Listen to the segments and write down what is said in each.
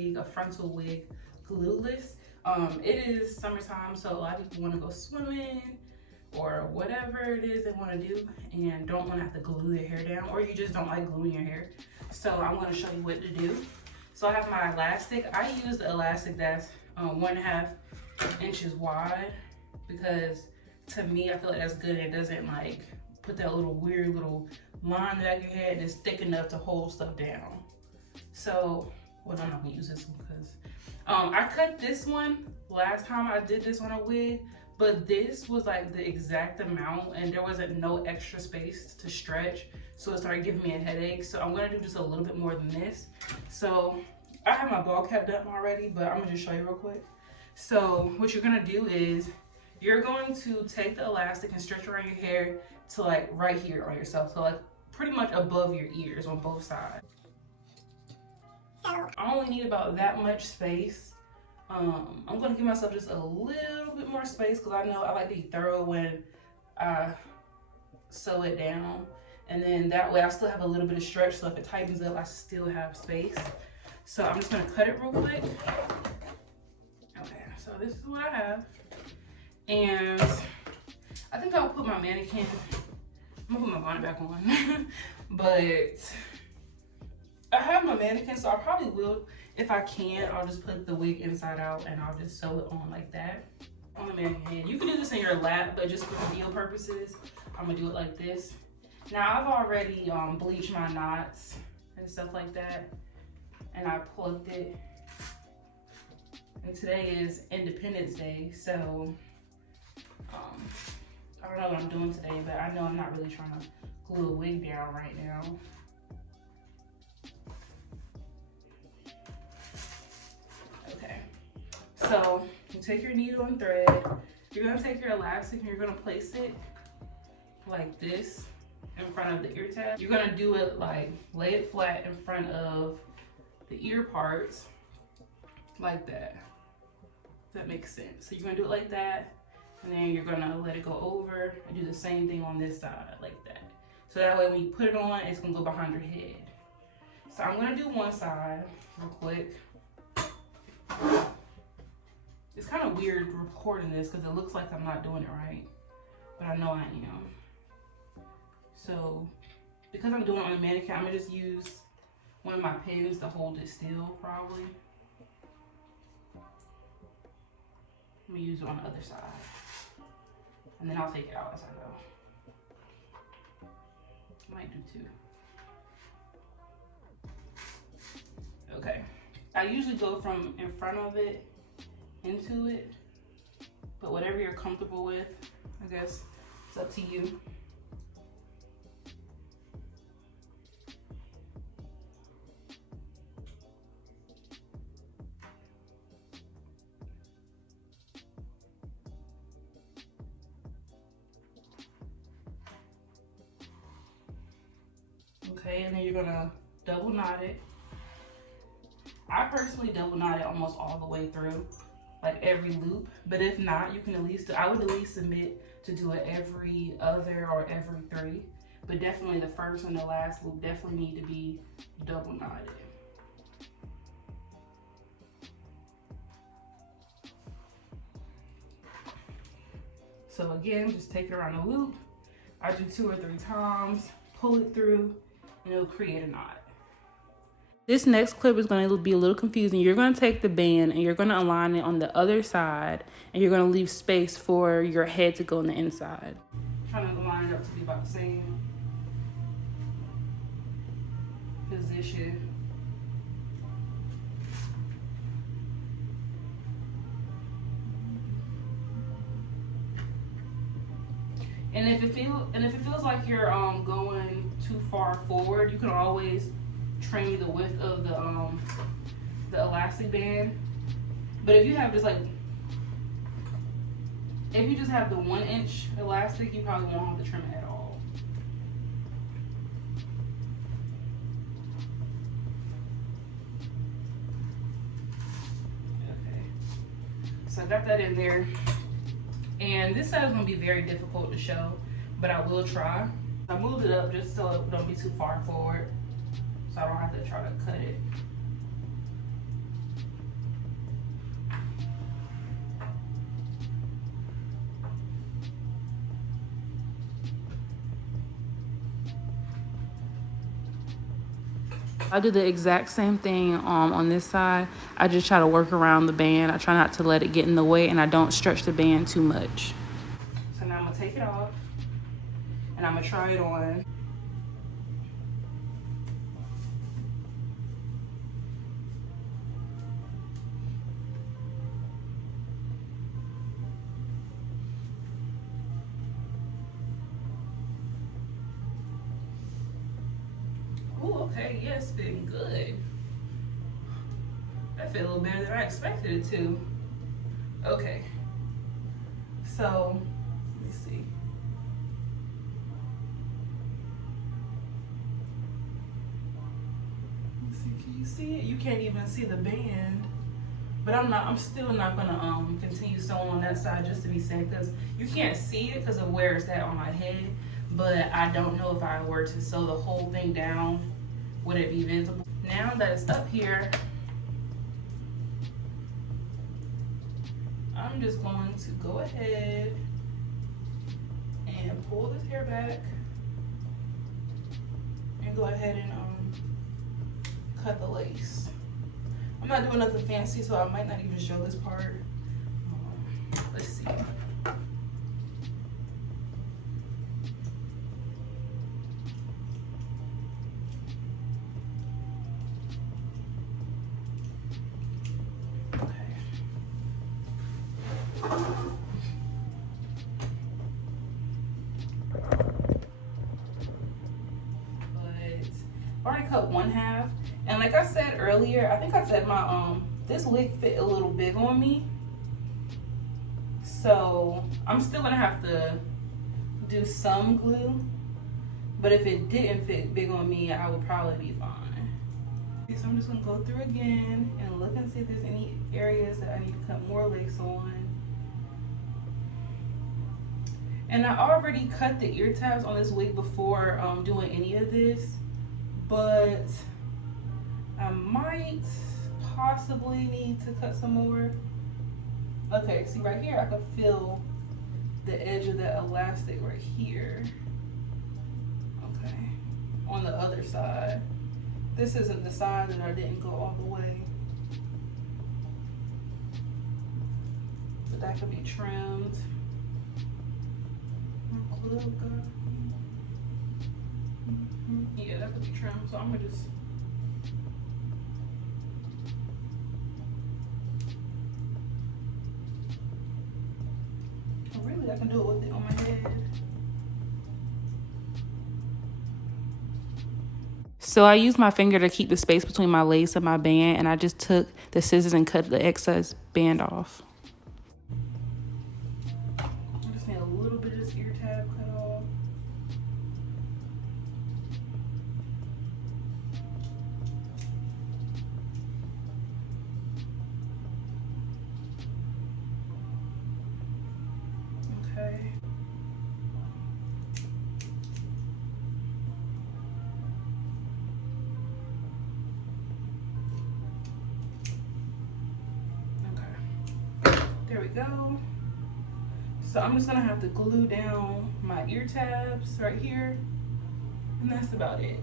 wig, a frontal wig, glueless. It is summertime, so a lot of people want to go swimming or whatever it is they want to do and don't want to have to glue their hair down, or you just don't like gluing your hair. So I'm going to show you what to do. So I have my elastic. I use the elastic that's 1.5 inches wide because to me I feel like that's good. It doesn't like put that little weird little line in the back of your head, and it's thick enough to hold stuff down. So, well, I'm not gonna use this one because I cut this one last time I did this on a wig, but this was like the exact amount and there wasn't no extra space to stretch, so it started giving me a headache. So I'm gonna do just a little bit more than this. So I have my ball cap done already, but I'm gonna just show you real quick. So what you're gonna do is you're going to take the elastic and stretch around your hair to like right here on yourself, so like pretty much above your ears on both sides. I only need about that much space. I'm gonna give myself just a little bit more space because I know I like to be thorough when I sew it down, and then that way I still have a little bit of stretch, so if it tightens up I still have space. So I'm just gonna cut it real quick. Okay, so this is what I have, and I think I'll put my mannequin, I'm gonna put my bonnet back on, but I have my mannequin, so I probably will, if I can, I'll just put the wig inside out and I'll just sew it on like that on the mannequin. You can do this in your lap, but just for video purposes, I'm gonna do it like this. Now I've already bleached my knots and stuff like that, and I plucked it. And today is Independence Day, so I don't know what I'm doing today, but I know I'm not really trying to glue a wig down right now. So you take your needle and thread, you're gonna take your elastic and you're gonna place it like this in front of the ear tab. You're gonna do it like, lay it flat in front of the ear parts like that. If that makes sense. So you're gonna do it like that, and then you're gonna let it go over and do the same thing on this side like that. So that way when you put it on, it's gonna go behind your head. So I'm gonna do one side real quick. It's kind of weird recording this because it looks like I'm not doing it right, but I know I am. So because I'm doing it on the mannequin, I'm gonna just use one of my pins to hold it still probably. I'm gonna use it on the other side, and then I'll take it out as I go. Might do two. Okay, I usually go from in front of it into it, but whatever you're comfortable with, I guess it's up to you. Okay, and then you're gonna double knot it. I personally double knot it almost all the way through, like every loop, but if not, you can at least, I would at least submit to do it every other or every 3, but definitely the first and the last loop definitely need to be double knotted. So again, just take it around the loop. I do 2 or 3 times, pull it through, and it'll create a knot. This next clip is going to be a little confusing. You're going to take the band and you're going to align it on the other side, and you're going to leave space for your head to go on the inside. Trying to line it up to be about the same position. And if it feels like you're going too far forward, you can always trim the width of the elastic band. But if you have just like, if you just have the 1-inch elastic, you probably won't have to trim it at all. Okay, so I got that in there. And this side is gonna be very difficult to show, but I will try. I moved it up just so it don't be too far forward, so I don't have to try to cut it. I do the exact same thing on this side. I just try to work around the band. I try not to let it get in the way, and I don't stretch the band too much. So now I'm gonna take it off and I'm gonna try it on. Oh, okay, yes, fitting good. That fit a little better than I expected it to. Okay, so let me see. Can you see it? You can't even see the band. But I'm still not gonna continue sewing on that side just to be safe, because you can't see it because of where it's at on my head. But I don't know if I were to sew the whole thing down, would it be visible? Now that it's up here, I'm just going to go ahead and pull this hair back and go ahead and cut the lace. I'm not doing nothing fancy, so I might not even show this part. Let's see. I've already cut one half, and like I said earlier, I think I said my this wig fit a little big on me, so I'm still gonna have to do some glue, but if it didn't fit big on me, I would probably be fine. So I'm just gonna go through again and look and see if there's any areas that I need to cut more lace on. And I already cut the ear tabs on this wig before doing any of this, but I might possibly need to cut some more. Okay, see right here, I can feel the edge of that elastic right here. Okay, on the other side. This isn't the side that I didn't go all the way. But that could be trimmed. Yeah, that could be trimmed, so I'm gonna just really I can do it with it on my head. So I used my finger to keep the space between my lace and my band, and I just took the scissors and cut the excess band off. I just need a little bit of this ear tab cut off. Okay. There we go. So I'm just gonna have to glue down my ear tabs right here, and that's about it.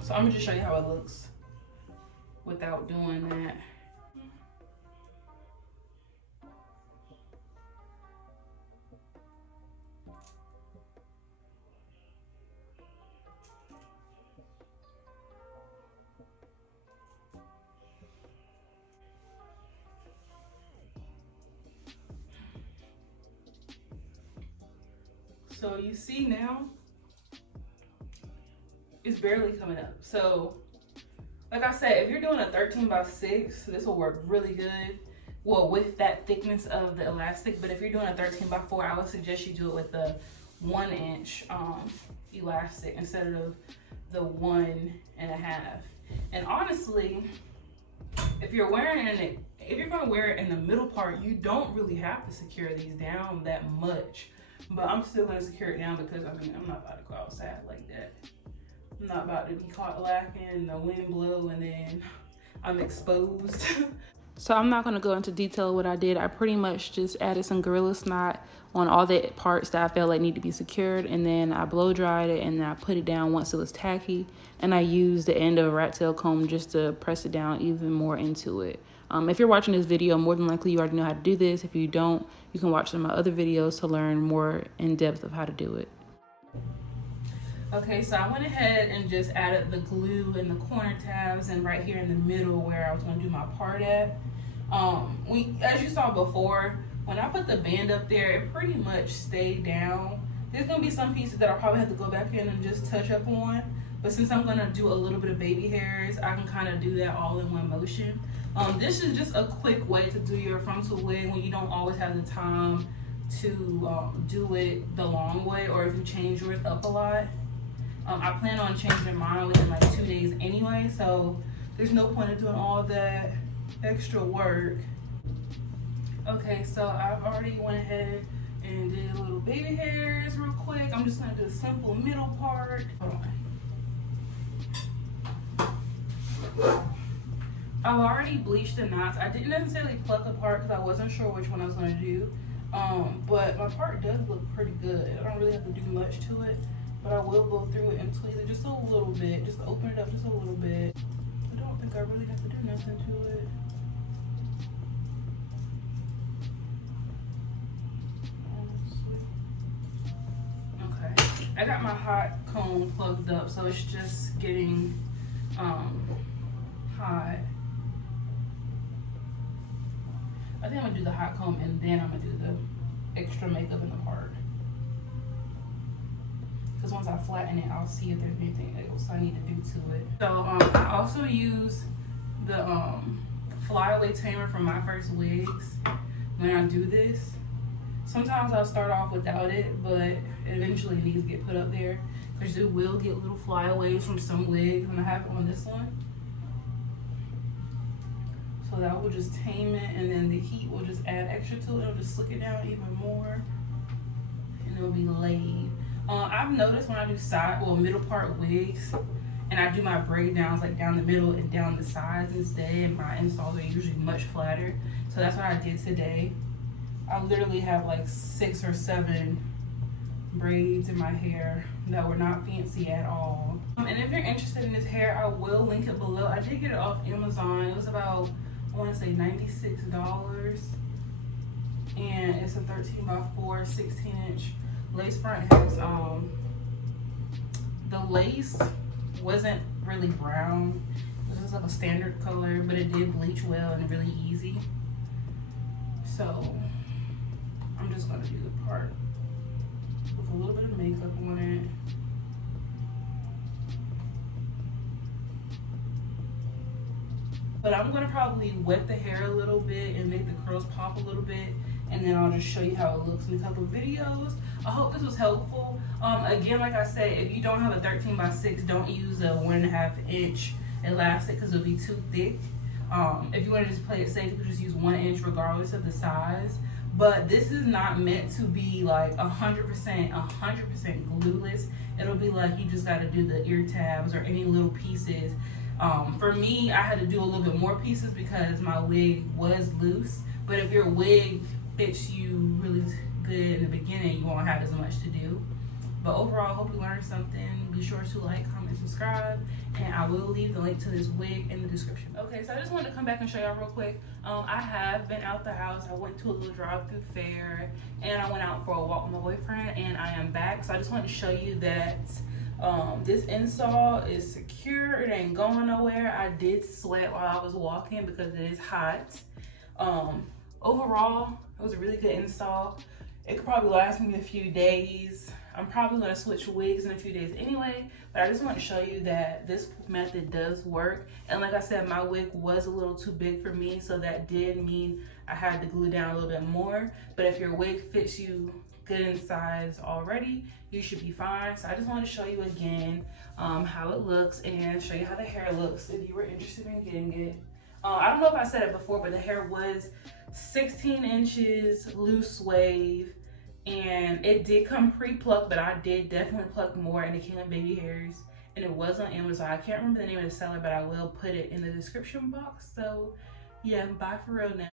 So I'm gonna just show you how it looks without doing that. So you see now, it's barely coming up. So like I said, if you're doing a 13x6, this will work really good. Well, with that thickness of the elastic, but if you're doing a 13x4, I would suggest you do it with the 1-inch elastic instead of the 1.5. And honestly, if you're wearing it, if you're gonna wear it in the middle part, you don't really have to secure these down that much. But I'm still gonna secure it down because I mean, I'm not about to go outside like that. I'm not about to be caught lacking, the wind blow, and then I'm exposed. So I'm not going to go into detail of what I did. I pretty much just added some Gorilla Snot on all the parts that I felt like need to be secured, and then I blow dried it, and then I put it down once it was tacky, and I used the end of a rat tail comb just to press it down even more into it. If you're watching this video, more than likely you already know how to do this. If you don't, you can watch some of my other videos to learn more in depth of how to do it. Okay, so I went ahead and just added the glue in the corner tabs and right here in the middle where I was going to do my part at. As you saw before, when I put the band up there, it pretty much stayed down. There's going to be some pieces that I'll probably have to go back in and just touch up on. But since I'm going to do a little bit of baby hairs, I can kind of do that all in one motion. This is just a quick way to do your frontal wig when you don't always have the time to do it the long way, or if you change yours up a lot. I plan on changing mine within like 2 days anyway, so there's no point in doing all that extra work. Okay, so I've already went ahead and did a little baby hairs real quick. I'm just gonna do a simple middle part. Hold on. I've already bleached the knots. I didn't necessarily pluck apart because I wasn't sure which one I was gonna do. But my part does look pretty good. I don't really have to do much to it, but I will go through it and tweeze it just a little bit, just to open it up just a little bit. I don't think I really have to do nothing to it. Okay, I got my hot comb plugged up, so it's just getting hot. I think I'm gonna do the hot comb and then I'm gonna do the extra makeup in the part. Because once I flatten it, I'll see if there's anything else I need to do to it. So I also use the flyaway tamer from my first wigs when I do this. Sometimes I'll start off without it, but eventually it needs to get put up there because you will get little flyaways from some wigs when I have it on this one. So that will just tame it, and then the heat will just add extra to it. It'll just slick it down even more, and it'll be laid. I've noticed when I do middle part wigs, and I do my braid downs like down the middle and down the sides instead, my installs are usually much flatter. So that's what I did today. I literally have like 6 or 7 braids in my hair that were not fancy at all. And if you're interested in this hair, I will link it below. I did get it off Amazon. It was about, I want to say $96, and it's a 13x4 16-inch lace front. Has the lace wasn't really brown, it was like a standard color, but it did bleach well and really easy. So I'm just gonna do the part with a little bit of makeup on it. But I'm gonna probably wet the hair a little bit and make the curls pop a little bit, and then I'll just show you how it looks in a couple of videos. I hope this was helpful. Again, like I said, if you don't have a 13x6, don't use a 1.5 inch elastic because it'll be too thick. If you want to just play it safe, you can just use 1 inch regardless of the size. But this is not meant to be like 100% glueless. It'll be like you just got to do the ear tabs or any little pieces. For me, I had to do a little bit more pieces because my wig was loose. But if your wig fits you really good in the beginning, you won't have as much to do. But overall, I hope you learned something. Be sure to like, comment, subscribe, and I will leave the link to this wig in the description. Okay, so I just wanted to come back and show y'all real quick. I have been out the house. I went to a little drive-through fair, and I went out for a walk with my boyfriend, and I am back. So I just wanted to show you that this install is secure. It ain't going nowhere. I did sweat while I was walking because it is hot. Overall, it was a really good install. It could probably last me a few days. I'm probably gonna switch wigs in a few days anyway, but I just want to show you that this method does work. And like I said, my wig was a little too big for me, so that did mean I had to glue down a little bit more. But if your wig fits you good in size already, you should be fine. So I just want to show you again how it looks and show you how the hair looks if you were interested in getting it. I don't know if I said it before, but the hair was 16 inches loose wave, and it did come pre-plucked, but I did definitely pluck more, and it came in baby hairs, and it was on Amazon. I can't remember the name of the seller, but I will put it in the description box. So Yeah, bye for real now.